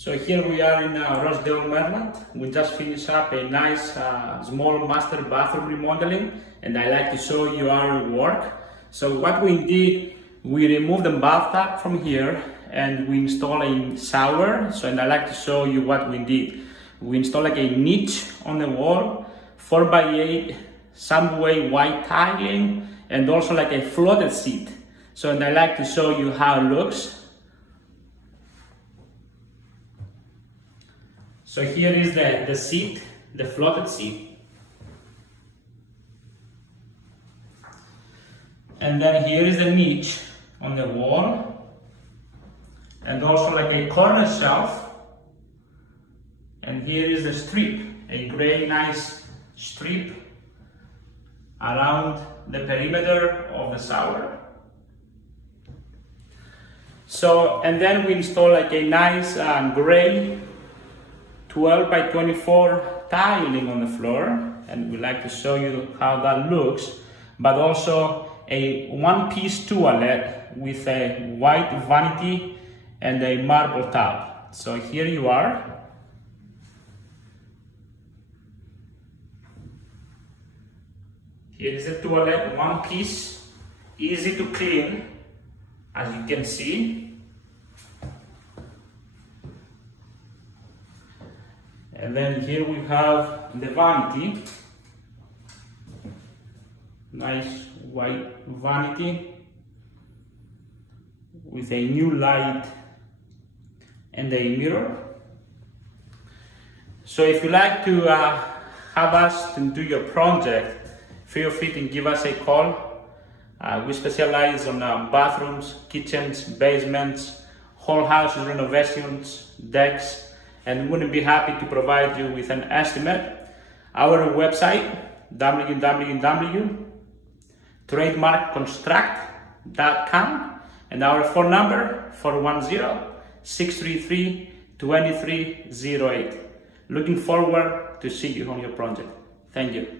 So here we are in Rosedale, Maryland. We just finished up a nice small master bathroom remodeling, and I like to show you our work. So what we did, we removed the bathtub from here and we installed a shower. And I like to show you what we did. We installed like a niche on the wall, 4x8 subway white tiling, and also like a floated seat. And I like to show you how it looks. So here is the seat, the floated seat. And then here is the niche on the wall. And also like a corner shelf. And here is the strip, a gray nice strip around the perimeter of the shower. And then we install like a nice gray 12 by 24 tiling on the floor, and we like to show you how that looks, but also a one-piece toilet with a white vanity and a marble tub. So here you are. Here is the toilet, one piece, easy to clean, as you can see. And then here we have the vanity, nice white vanity with a new light and a mirror. So if you like to have us to do your project, feel free to give us a call. We specialize on bathrooms, kitchens, basements, whole house renovations, decks, and wouldn't be happy to provide you with an estimate. Our website, www.trademarkconstruct.com, and our phone number, 410-633-2308. Looking forward to see you on your project. Thank you.